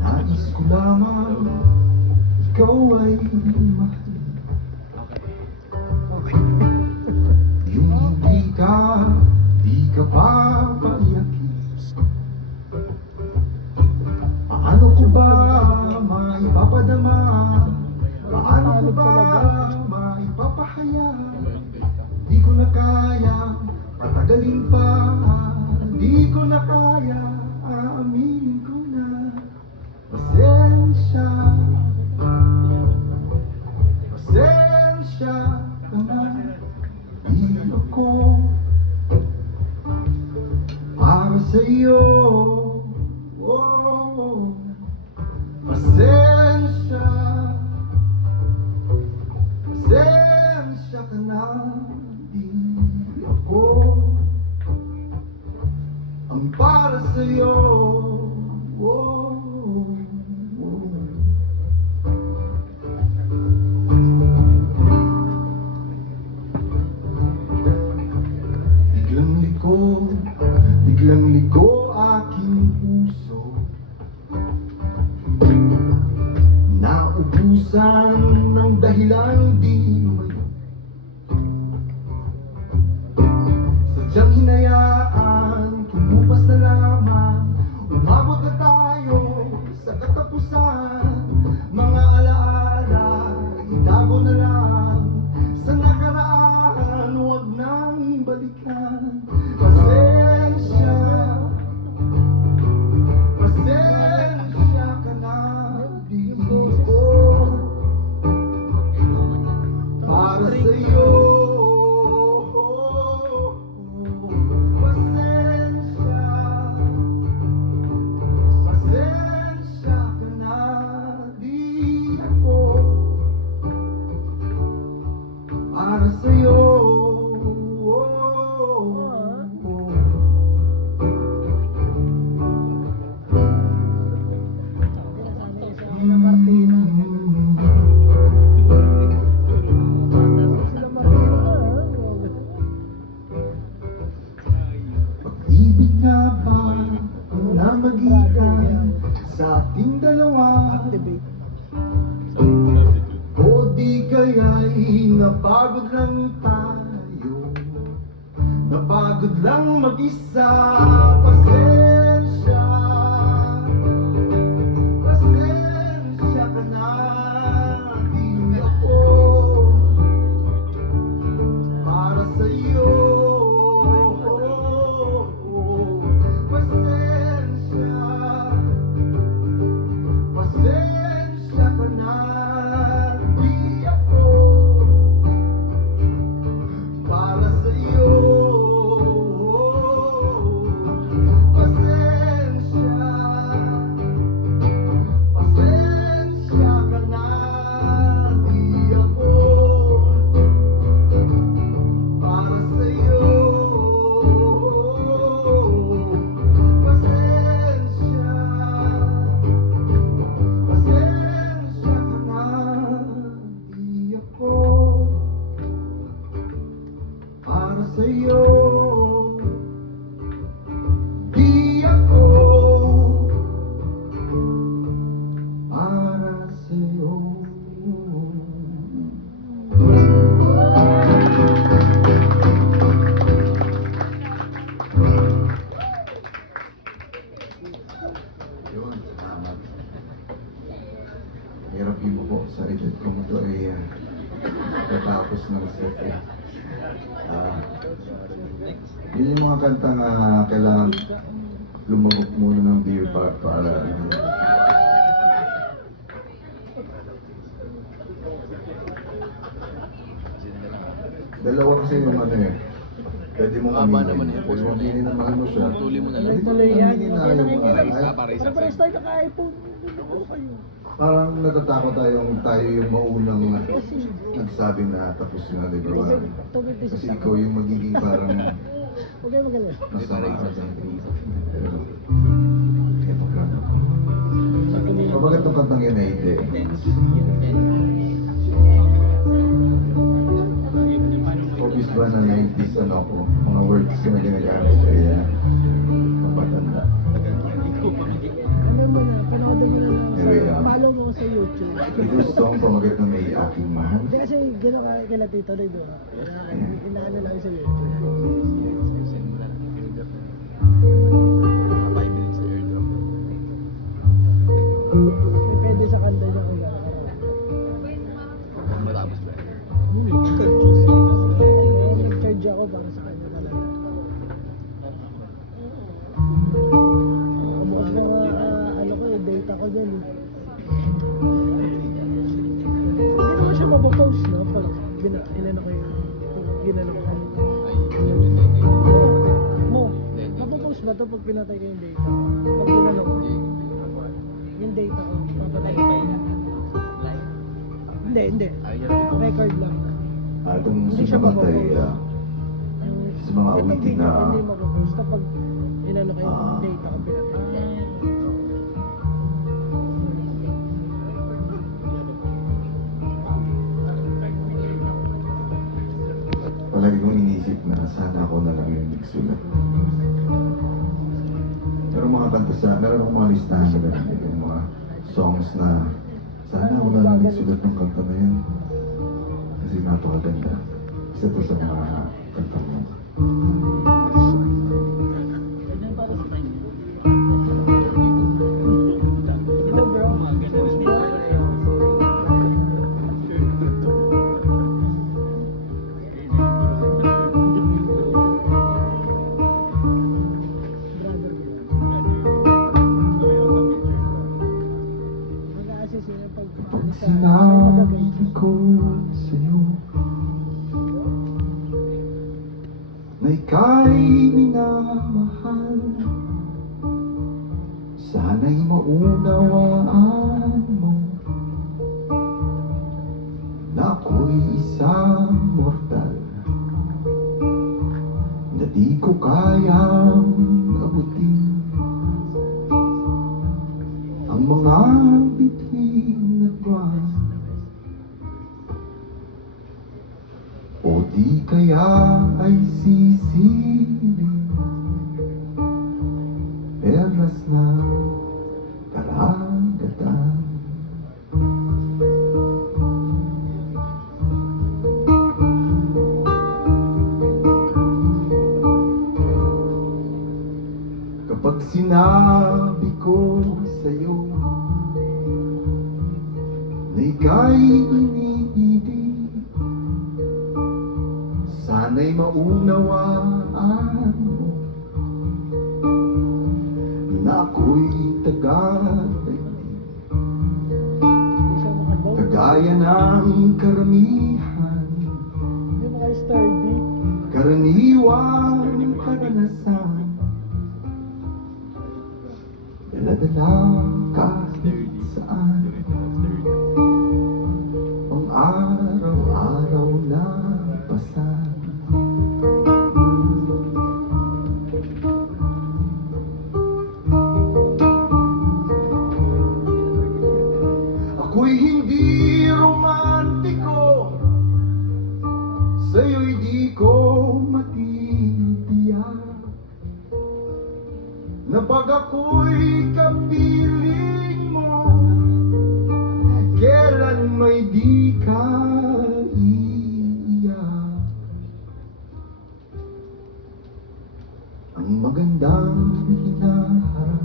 Nais ko lamang ikaw ay mahal. Yung di ka papaiyakin. Paano ko ba maipapadama? Paano ko ba maipapahaya? Di ko na kaya patagalin pa. Di ko na kaya, aaminin ko na. Pasensya ka na. Di ako para sa'yo. Oh, pasensya ka na. Di ako ang para sa'yo. Oh, biglang liko aking puso. Naubusan ng dahilan di lumayo. Sadyang hinayaan, kumupas na lamang. Umabot na tayo sa katapusan. Mga alaala, itago na lang. Sa nakaraan, huwag nang balikan. Pasensya ka na. Di ko para sa'yo. Pasensya ka na. Di ako para sa'yo. Pag-ibig nga ba ang namagitan sa ating dalawa? O di kaya'y napagod lang tayo, napagod lang mag-isa. Pasensya ka na. Di ako para sa'yo. Pasensya ka na. Di ako para sa'yo. Pasensya ka na. Di ako para sa'yo. Pasensya ka na. Di ako para sa'yo. Di ako para sa'yo. Yun, salamat. Hirap mo po sa edad ko mo ito ay natapos ng set. Yun yung mga kantang kailangan lumabok muna ng beer para dalawa kasi yung ano eh. Pwede mong aminin. Pwede mong aminin na mahal mo siya. Tuloy mo na lang. Aminin na ayaw mo na. Para isang Parang natatakot tayo yung maunang nagsabi na tapos na, di ba? Kasi ikaw yung magiging parang masama ka dyan. Pero, ito ka. Bakit itong kantang yan ay intense? obvious ba na 90s ano ko, mga words na ginagamit ay mapatanda. Ano mo na, panoodin mo na lang Anyway, sa, follow mo ko sa YouTube. Yung gusto kong pamagat na may aking mahal. Hindi kasi gano'n ka kila Tito Ray, di ba? Inaano lang sa YouTube. Pwede sa kanta niya kung nag-charge ako para sa kanya talaga. Bukas na ano ko yung data ko dyan eh. Hindi naman siya mapapost no? Pag inano ko yung ginano ko. Mo, mapapost ba ito pag pinatay ko yung data? Pag ginano ko yung data ko, papatay ko. Hindi. Record lang. Itong Hindi siya sumamatay mapapost. sa mga awitin na Hindi mapapost kapag inano ko yung data ko pinatay. palagi kong inisip na sana ako na lang yung nagsulat. Pero mga kanta meron akong mga listahan na ganun, yung mga songs na sana ako na lang nagsulat ng kanta na yun. Kasi napakaganda. Isa to sa mga kanta mo. Ito bro, mag-a-assist yun yung Kapag sinabi ko sa'yo na ika'y minamahal, sana'y maunawaan mo na ako'y isang mortal na di ko kayang abutin ang mga bituin na buwan. O di kaya ay sisirin perlas na karagatan. Kapag sinabi ko sa'yo na ika'y iniibig, sana'y maunawaan mo na ako'y taga-daigdig, hindi siya makabow. kagaya ng karamihan, Hindi maka-sturdy. karaniwang karanasan. Dala-dala kahit saan ang araw-araw na pasan. Ako'y hindi romantiko, sa'yo'y di ko matitiyak na pag ako'y kapiling mo, kailan may di ka iiyak. Ang magandang hinaharap,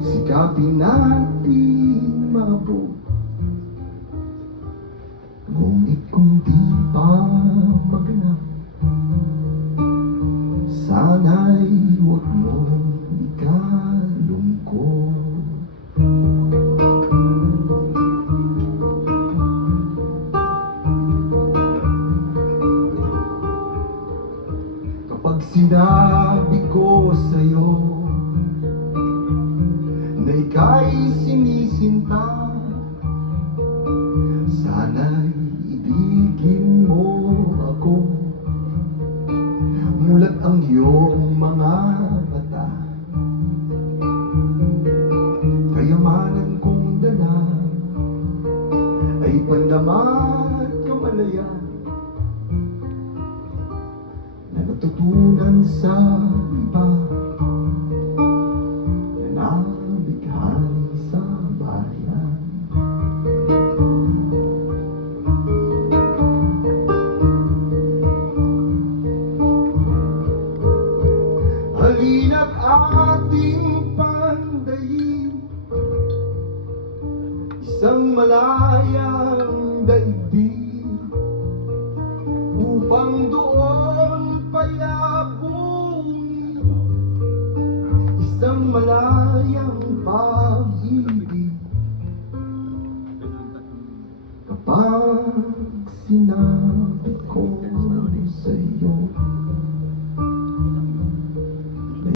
sikapin natin maabot. Ngunit kung di pa maganap, sana'y huwag mong ikalungkot. Kapag sinabi ko sa'yo na ika'y sinisinta, sana'y ibigin mo ako mulat ang iyong mga mata. Kayamanan kong dala ay pandamat kamalayan pagtutunan sa iba na nabighani sa bayan. Halina't ating pandayin isang malayang daigdig upang doon payabungin isang malayang pag-ibig. Kapag sinabi ko sa iyo